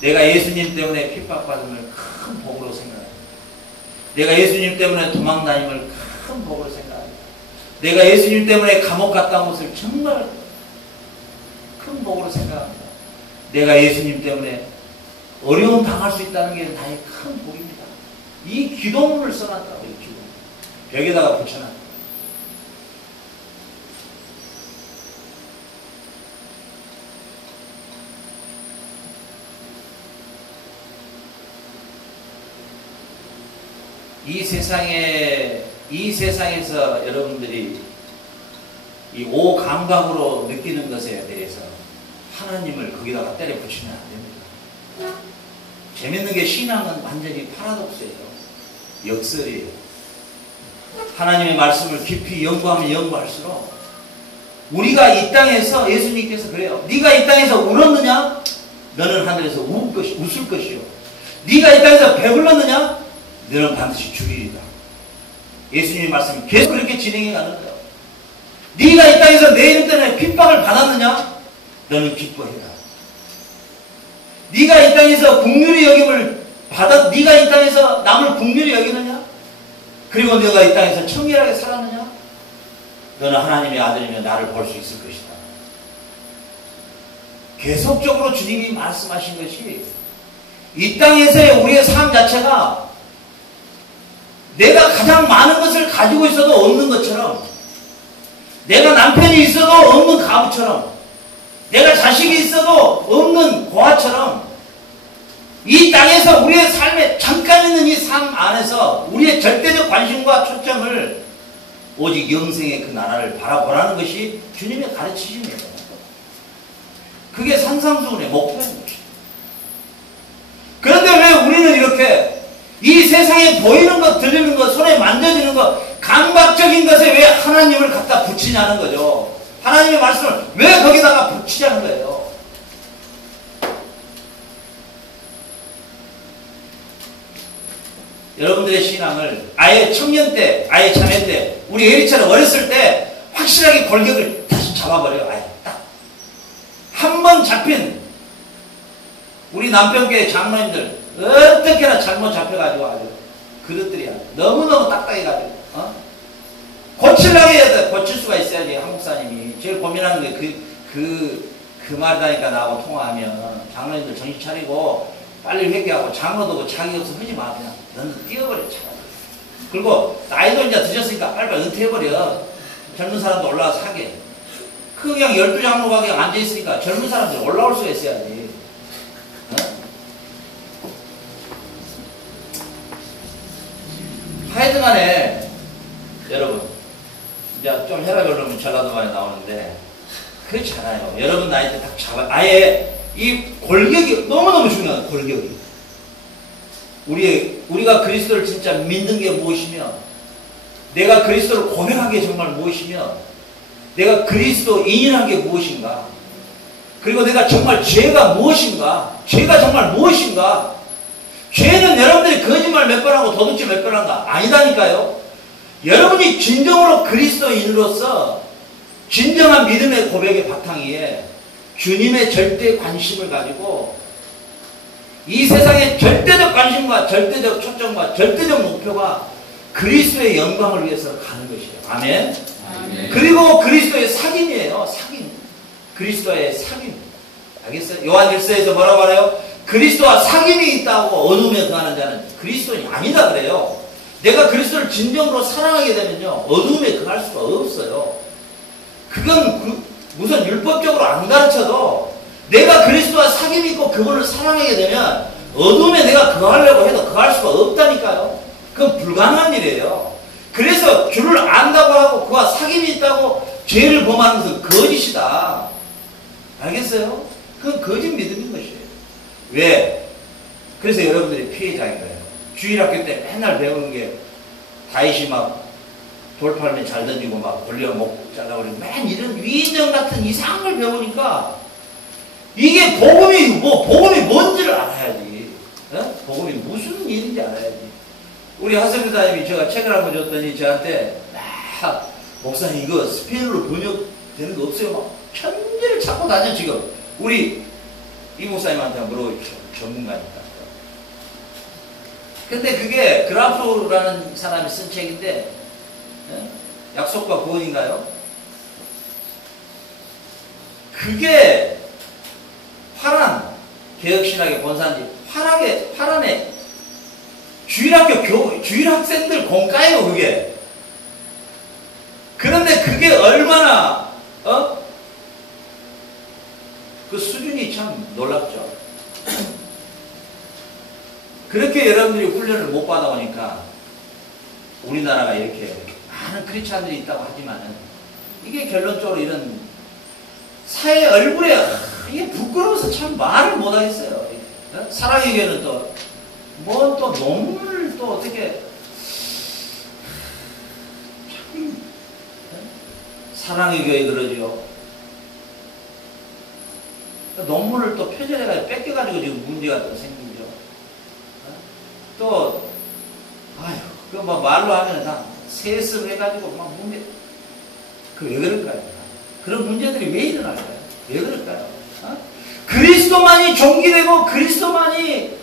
내가 예수님 때문에 핍박받음을 큰 복으로 생각합니다. 내가 예수님 때문에 도망다님을 큰 복으로 생각합니다. 내가 예수님 때문에 감옥 갔다 온 것을 정말 큰 복으로 생각합니다. 내가 예수님 때문에 어려움 당할 수 있다는 게 나의 큰 복입니다. 이 기도문을 써놨다고, 이 기도문. 벽에다가 붙여놨다. 이 세상에서 여러분들이 이 오감각으로 느끼는 것에 대해서 하나님을 거기다가 때려 붙이면 안 됩니다. 재밌는 게 신앙은 완전히 파라독스예요. 역설이에요. 하나님의 말씀을 깊이 연구하면 연구할수록 우리가 이 땅에서 예수님께서 그래요. 네가 이 땅에서 울었느냐? 너는 하늘에서 웃을 것이요. 네가 이 땅에서 배불렀느냐? 너는 반드시 죽이리다. 예수님의 말씀이 계속 그렇게 진행해 가는 거예요. 네가 이 땅에서 내 이름 때문에 핍박을 받았느냐? 너는 기뻐해라. 네가 이 땅에서 긍휼히 여김을 네가 이 땅에서 남을 긍휼히 여기느냐? 그리고 네가 이 땅에서 청결하게 살았느냐? 너는 하나님의 아들이며 나를 볼 수 있을 것이다. 계속적으로 주님이 말씀하신 것이 이 땅에서의 우리의 삶 자체가 내가 가장 많은 것을 가지고 있어도 없는 것처럼, 내가 남편이 있어도 없는 가부처럼, 내가 자식이 있어도 없는 고아처럼, 이 땅에서 우리의 삶에 잠깐 있는 이 삶 안에서 우리의 절대적 관심과 초점을 오직 영생의 그 나라를 바라보라는 것이 주님의 가르치심이에요. 그게 산상수훈의 목표인 것이에요. 그런데 왜 우리는 이렇게 이 세상에 보이는 것, 들리는 것, 손에 만져지는 것, 감각적인 것에 왜 하나님을 갖다 붙이냐는 거죠. 하나님의 말씀을 왜 거기다가 붙이냐는 거예요. 여러분들의 신앙을 아예 청년 때, 아예 자매 때, 우리 에리처럼 어렸을 때 확실하게 골격을 다시 잡아버려요. 아예 딱. 한 번 잡힌 우리 남편계 장로님들 어떻게나 잘못 잡혀가지고 아주 그릇들이야. 너무너무 딱딱해가지고 고치려고 해야 돼. 고칠 수가 있어야지. 한국사님이 제일 고민하는 게 그 말이다니까. 나하고 통화하면 장로님들 정신 차리고 빨리 회개하고 장로도 자기 없어 하지 마. 그냥 너는 뛰어버려. 차라리. 그리고 나이도 이제 드셨으니까 빨리빨리 은퇴해버려. 젊은 사람도 올라와서 하게. 그냥 12장로가 그냥 앉아있으니까 젊은 사람들 올라올 수가 있어야지. 하여튼간에 여러분 이제 좀 혈압열로면 전라도 많이 나오는데 그렇지 않아요. 여러분 나이 때 딱 잡아. 아예 이 골격이 너무너무 중요해요. 골격이. 우리가 그리스도를 진짜 믿는 게 무엇이며, 내가 그리스도를 고백한 게 정말 무엇이며, 내가 그리스도인이란 게 무엇인가, 그리고 내가 정말 죄가 무엇인가, 죄가 정말 무엇인가. 죄는 여러분들이 거짓말 몇 번 하고 도둑질 몇 번 한가? 아니다니까요. 여러분이 진정으로 그리스도인으로서 진정한 믿음의 고백의 바탕위에 주님의 절대 관심을 가지고 이 세상의 절대적 관심과 절대적 초점과 절대적 목표가 그리스도의 영광을 위해서 가는 것이에요. 아멘. 아멘. 그리고 그리스도의 사귐이에요. 사귐. 그리스도의 사귐. 알겠어요? 요한 1서에서 뭐라고 말해요? 그리스도와 사귐이 있다고 어둠에 거하는 자는 그리스도인이 아니다 그래요. 내가 그리스도를 진정으로 사랑하게 되면요, 어둠에 거할 수가 없어요. 그건 무슨 율법적으로 안 가르쳐도 내가 그리스도와 사귐이 있고 그분을 사랑하게 되면 어둠에 내가 거하려고 해도 거할 수가 없다니까요. 그건 불가능한 일이에요. 그래서 주를 안다고 하고 그와 사귐이 있다고 죄를 범하는 것은 거짓이다. 알겠어요? 그건 거짓 믿음인 것이에요. 왜? 그래서 여러분들이 피해자인 거예요. 주일학교 때 맨날 배우는 게 다윗이 막 돌팔매 잘 던지고 막 골리앗 목 잘라버리고 맨 이런 위인전 같은 이상한 걸 배우니까 이게 복음이 뭔지를 알아야지. 어? 복음이 무슨 일인지 알아야지. 우리 하성교사님이 제가 책을 한번 줬더니 저한테 목사님 이거 스페인어로 번역되는 거 없어요? 막 편지를 찾고 다녀 지금. 우리 이 목사님한테 물어보십시오. 전문가니까. 근데 그게 그라프라는 사람이 쓴 책인데 약속과 구원인가요? 그게 화란 개혁신학의 본산지 화란에 주일학생들 공과예요 그게. 그런데 그게 얼마나 그 수준이 참 놀랍죠. 그렇게 여러분들이 훈련을 못 받아오니까 우리나라가 이렇게 많은 크리스찬들이 있다고 하지만은 이게 결론적으로 이런 사회 얼굴에 이게 부끄러워서 참 말을 못 하겠어요. 사랑의 교회는 또 논문을 또 어떻게 참 사랑의 교회 그러죠. 논문을 또 표절해가지고 뺏겨가지고 지금 문제가 또 생기죠. 또 그 뭐 말로 하면 다 세습 해가지고 막 문제. 그 왜 그럴까요? 그런 문제들이 왜 일어날까요? 왜 그럴까요? 그리스도만이 존귀되고 그리스도만이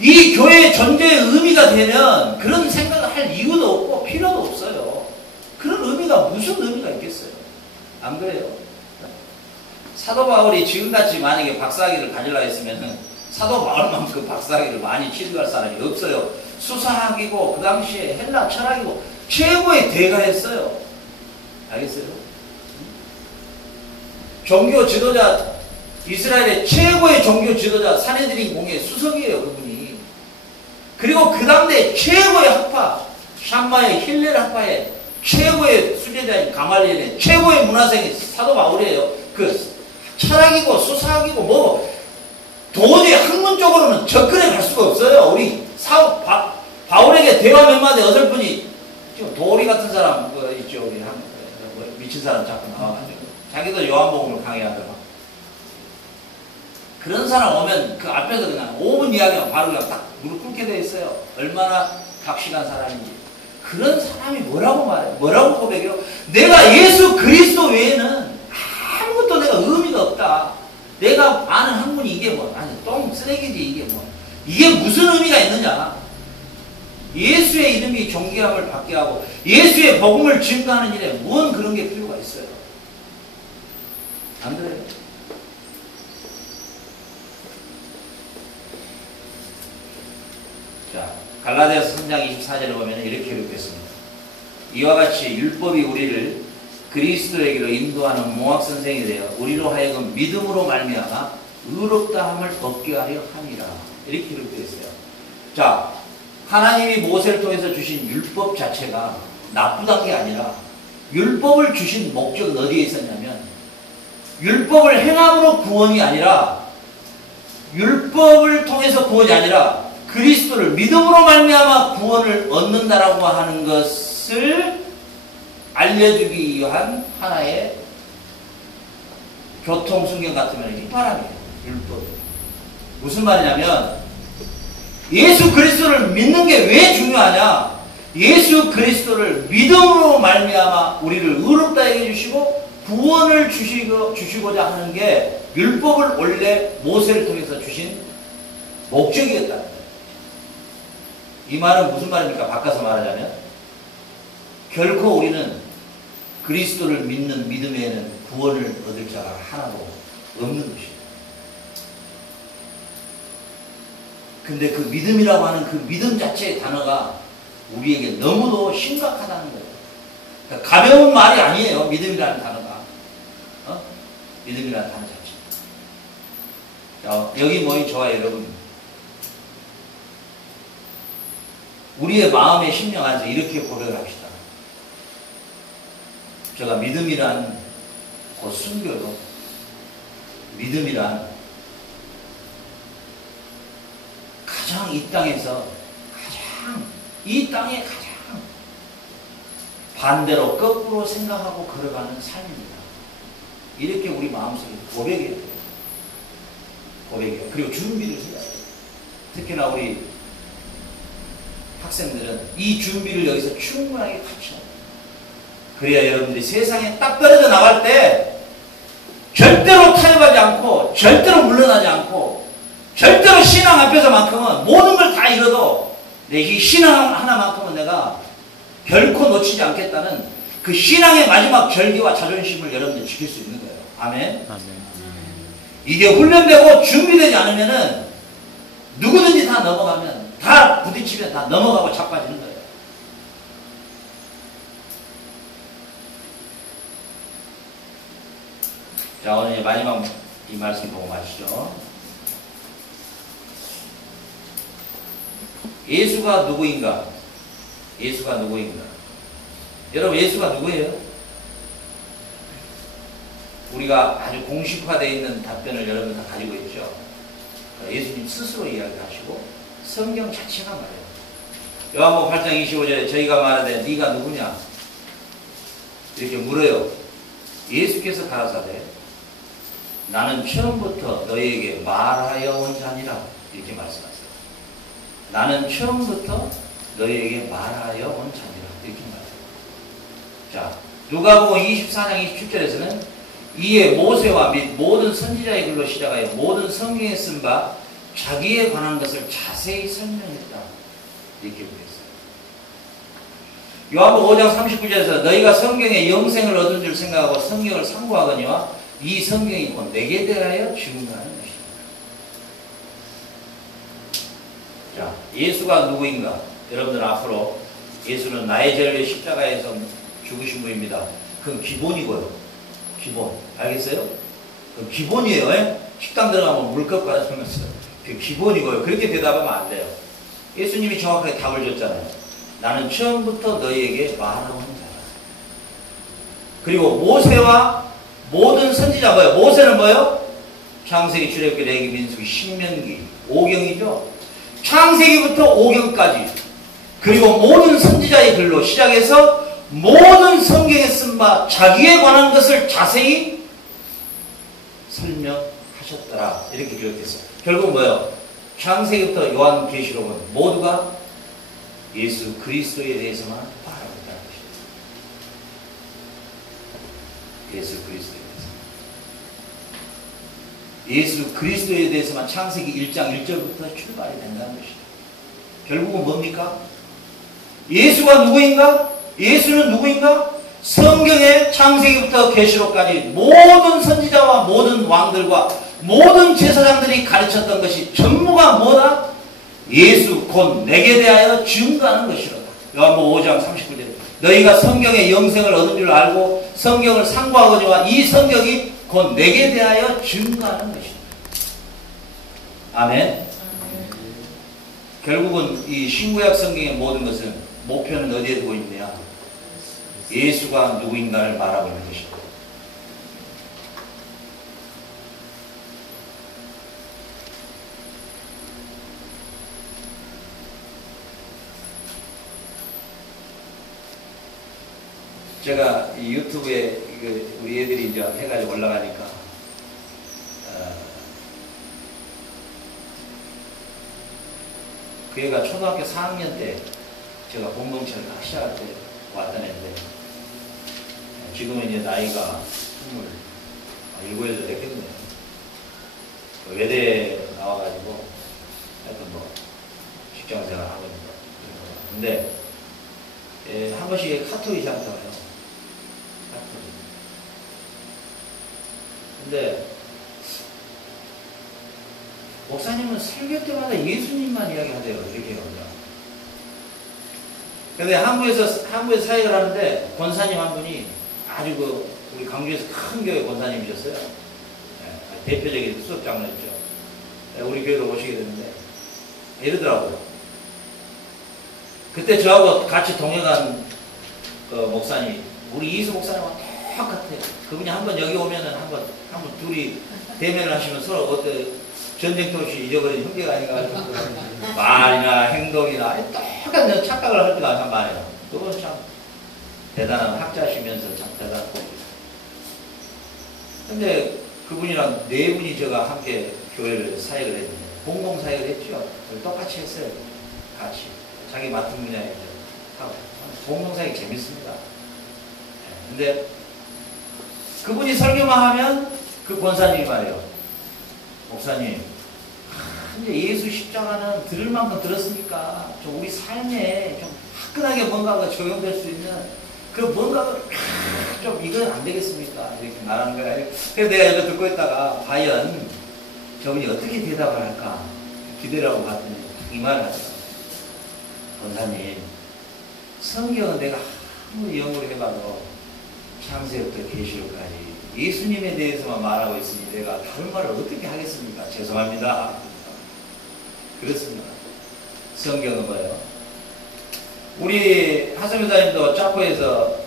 이 교회의 존재의 의미가 되면 그런 생각을 할 이유도 없고 필요도 없어요. 그런 의미가 무슨 의미가 있겠어요? 안 그래요? 사도 바울이 지금같이 만약에 박사학위를 가지려고 했으면 사도 바울만큼 박사학위를 많이 취득할 사람이 없어요. 수사학이고 그 당시에 헬라 철학이고 최고의 대가였어요. 알겠어요? 종교 지도자, 이스라엘의 최고의 종교 지도자 산헤드린 공의 수석이에요 그분이. 그리고 그 당대 최고의 학파 샴마의 힐렐 학파의 최고의 수제자인 가말리엘의 최고의 문화생이 사도 바울이에요. 그 철학이고 수사학이고 뭐 도저히 학문적으로는 접근해 갈 수가 없어요. 우리 바울에게 대화 몇 마디 어설프니 지금 도리 같은 사람 있죠. 우리 미친 사람 자꾸 나와가지고 자기도 요한복음을 강의하더라. 그런 사람 오면 그 앞에서 그냥 5분 이야기하면 바로 그냥 딱 무릎 꿇게 돼 있어요. 얼마나 각시간 사람인지. 그런 사람이 뭐라고 말해요? 뭐라고 고백해요? 내가 예수 그리스도 외에는 아무것도 내가 의미가 없다. 내가 아는 학문이 이게 뭐, 아니, 똥, 쓰레기지, 이게 뭐. 이게 무슨 의미가 있느냐? 예수의 이름이 존귀함을 받게 하고, 예수의 복음을 증거하는 일에 뭔 그런 게 필요가 있어요? 안 그래요? 자, 갈라디아서 3장 24절에 보면 이렇게 기록했습니다. 이와 같이 율법이 우리를 그리스도에게로 인도하는 몽학선생이 되어 우리로 하여금 믿음으로 말미암아 의롭다함을 얻게 하려 함이라. 이렇게 기록되어 있어요. 자, 하나님이 모세를 통해서 주신 율법 자체가 나쁘단 게 아니라 율법을 주신 목적은 어디에 있었냐면 율법을 행함으로 구원이 아니라 율법을 통해서 구원이 아니라 그리스도를 믿음으로 말미암아 구원을 얻는다라고 하는 것을 알려주기 위한 하나의 교통순경 같으면 휘파람이에요. 율법. 무슨 말이냐면 예수 그리스도를 믿는 게 왜 중요하냐? 예수 그리스도를 믿음으로 말미암아 우리를 의롭다 해주시고 구원을 주시고자 하는 게 율법을 원래 모세를 통해서 주신 목적이었다. 이 말은 무슨 말입니까? 바꿔서 말하자면 결코 우리는 그리스도를 믿는 믿음에는 구원을 얻을 자가 하나도 없는 것입니다. 근데 그 믿음이라고 하는 그 믿음 자체의 단어가 우리에게 너무도 심각하다는 거예요. 그러니까 가벼운 말이 아니에요. 믿음이라는 단어가. 믿음이라는 단어 자체. 자, 여기 모인 저와 여러분, 우리의 마음의 심령 안에서 이렇게 고백을 합시다. 제가 믿음이란 곧 순교요. 믿음이란 가장 이 땅에서 이 땅에 가장 반대로 거꾸로 생각하고 걸어가는 삶입니다. 이렇게 우리 마음속에 고백해야 돼요. 고백해요. 그리고 준비를 해야 돼요. 특히나 우리 학생들은 이 준비를 여기서 충분하게 갖춰야 돼요. 그래야 여러분들이 세상에 딱 떨어져 나갈 때 절대로 타협하지 않고 절대로 물러나지 않고 절대로 신앙 앞에서만큼은 모든 걸 다 잃어도 이 신앙 하나만큼은 내가 결코 놓치지 않겠다는 그 신앙의 마지막 절기와 자존심을 여러분들 지킬 수 있는 거예요. 아멘. 아멘. 이게 훈련되고 준비되지 않으면은 누구든지 다 넘어가면 다 부딪히면 다 넘어가고 자빠지는 거예요. 자, 오늘 이제 마지막 이 말씀 보고 마치죠. 예수가 누구인가? 예수가 누구인가? 여러분, 예수가 누구예요? 우리가 아주 공식화되어 있는 답변을 여러분 다 가지고 있죠. 예수님 스스로 이야기하시고 성경 자체가 말해요. 요한복음 8장 25절에 저희가 말하되 네가 누구냐? 이렇게 물어요. 예수께서 가라사대 나는 처음부터 너희에게 말하여 온 자니라 이렇게 말씀하세요. 나는 처음부터 너희에게 말하여 온 자니라 이렇게 말해요. 자, 누가복음 24장 27절에서는 이에 모세와 및 모든 선지자의 글로 시작하여 모든 성경에 쓴 바 자기에 관한 것을 자세히 설명했다 이렇게 그랬어요. 요한복음 5장 39절에서 너희가 성경에 영생을 얻은 줄 생각하고 성경을 상고하거니와 이 성경이 곧 내게 대하여 증거하는 것이다. 자, 예수가 누구인가? 여러분들 앞으로 예수는 나의 죄를 위해 십자가에서 죽으신 분입니다. 그건 기본이고요. 기본. 알겠어요? 그건 기본이에요. 에? 식당 들어가면 물컵 받아주면서 그 기본이고요. 그렇게 대답하면 안 돼요. 예수님이 정확하게 답을 줬잖아요. 나는 처음부터 너희에게 말하는 자다. 그리고 모세와 모든 선지자 뭐예요? 모세는 뭐예요? 창세기, 출애굽기, 레위기, 민수기, 신명기, 오경이죠. 창세기부터 오경까지 그리고 모든 선지자의 글로 시작해서 모든 성경에 쓴 바 자기에 관한 것을 자세히 설명하셨더라 이렇게 기록했어요. 결국 뭐예요? 창세기부터 요한계시록은 모두가 예수 그리스도에 대해서만 말하고 있다는 것입니다. 예수 그리스도에 대해서. 예수 그리스도에 대해서만 창세기 1장 1절부터 출발이 된다는 것이다. 결국은 뭡니까? 예수가 누구인가? 예수는 누구인가? 성경의 창세기부터 계시록까지 모든 선지자와 모든 왕들과 모든 제사장들이 가르쳤던 것이 전부가 뭐다? 예수 곧 내게 대하여 증거하는 것이로다. 요한복음 5장 39절 너희가 성경의 영생을 얻은 줄 알고 성경을 상고하거니와 이 성경이 곧 내게 대하여 증거하는 것이다. 아멘. 결국은 이 신구약 성경의 모든 것은 목표는 어디에 두고 있느냐? 예수가 누구인가를 말하고 있는 것입니다. 제가 이 유튜브에 우리 애들이 이제 해가지고 올라가니까 그 애가 초등학교 4학년 때 제가 공동체를 딱 시작할 때 왔던 애인데 지금은 이제 나이가 27살 됐거든요. 외대에 나와가지고 하여튼 뭐 직장생활 하고 있는 거. 근데 한 번씩 카톡이 시작하잖아요. 카톡이. 근데 목사님은 설교 때마다 예수님만 이야기하대요. 이렇게 합니다. 근데 한국에서 사역을 하는데 권사님 한 분이 아주 우리 광주에서 큰 교회 권사님이셨어요. 네, 대표적인 수업 장로였죠. 네, 우리 교회로 오시게 됐는데 이러더라고요. 그때 저하고 같이 동행한 그 목사님 우리 이수 목사님하고 똑같아요. 그분이 한번 여기 오면은 한번 둘이 대면을 하시면 서로 어때 전쟁터 없이 잊어버린 형제가 아닌가 말이나 행동이나 똑같은 착각을 할 때가 참 많아요. 그건 참 대단한 학자시면서 참 대단한 분이에요. 근데 그분이랑 네 분이 제가 함께 교회를 사역을 했는데 공동사역을 했죠. 똑같이 했어요. 같이 자기 맡은 분야에 하고 공동사역이 재밌습니다. 근데 그분이 설교만 하면 그 권사님이 말해요. 목사님, 이제 예수 십자가는 들을 만큼 들었으니까 좀 우리 삶에 좀 화끈하게 뭔가가 적용될 수 있는 그 뭔가가 좀 이건 안 되겠습니까? 이렇게 말하는 거예요. 그래서 내가 이거 듣고 있다가 과연 저분이 어떻게 대답을 할까 기대를 하고 봤더니 이 말을 하더라고요. 권사님, 성경은 내가 아무리 연구를 해봐도 창세부터 계시록까지 예수님에 대해서만 말하고 있으니 내가 다른 말을 어떻게 하겠습니까? 죄송합니다. 그렇습니다. 성경은 뭐예요? 우리 하성교사님도 짜코에서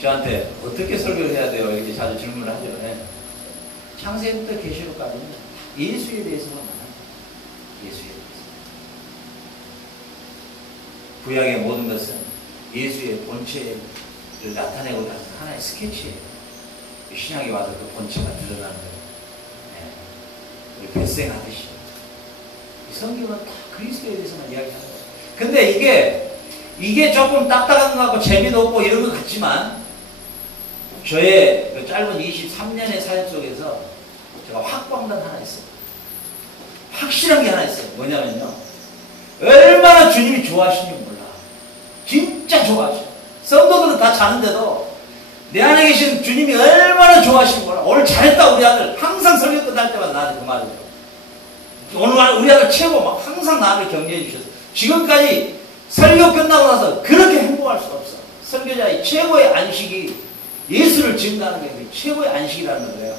저한테 어떻게 설교를 해야 돼요? 이렇게 자주 질문을 하죠. 네. 창세부터 계시록까지는 예수에 대해서만 말합니다. 예수에 대해서. 구약의 모든 것은 예수의 본체를 나타내고 다는 하나의 스케치예요. 신약에 와서 그 본체가 드러나는 거예요. 네. 우리 배생하듯이. 성경은 다 그리스도에 대해서만 이야기하는 거예요. 근데 이게 조금 딱딱한 것 같고 재미도 없고 이런 것 같지만 저의 그 짧은 23년의 사역 속에서 제가 확보한 건 하나 있어요. 확실한 게 하나 있어요. 뭐냐면요. 얼마나 주님이 좋아하시는지 몰라. 진짜 좋아하셔. 성도들은 다 자는데도 내 안에 계신 주님이 얼마나 좋아하시는지 몰라. 오늘 잘했다 우리 아들. 항상 설교 끝날 때마다 나한테 그 말을 해요. 오늘 우리 아들 최고 막 항상 나를 격려해 주셔서 지금까지 설교 끝나고 나서 그렇게 행복할 수가 없어. 설교자의 최고의 안식이 예수를 증거하는 게 최고의 안식이라는 거예요.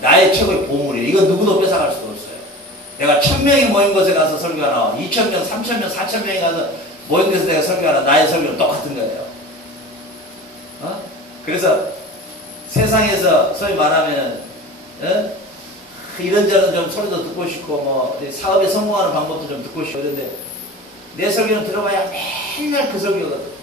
나의 최고의 보물이에요. 이거 누구도 뺏어갈 수가 없어요. 내가 1000명이 모인 곳에 가서 설교하나 2000명, 3000명, 4000명이 가서 모인 곳에서 내가 설교하나 나의 설교는 똑같은 거예요. 그래서 세상에서 소위 말하면 이런저런 좀 소리도 듣고 싶고 뭐 사업에 성공하는 방법도 좀 듣고 싶고 그런데 내 설교는 들어봐야 맨날 그 설교거든.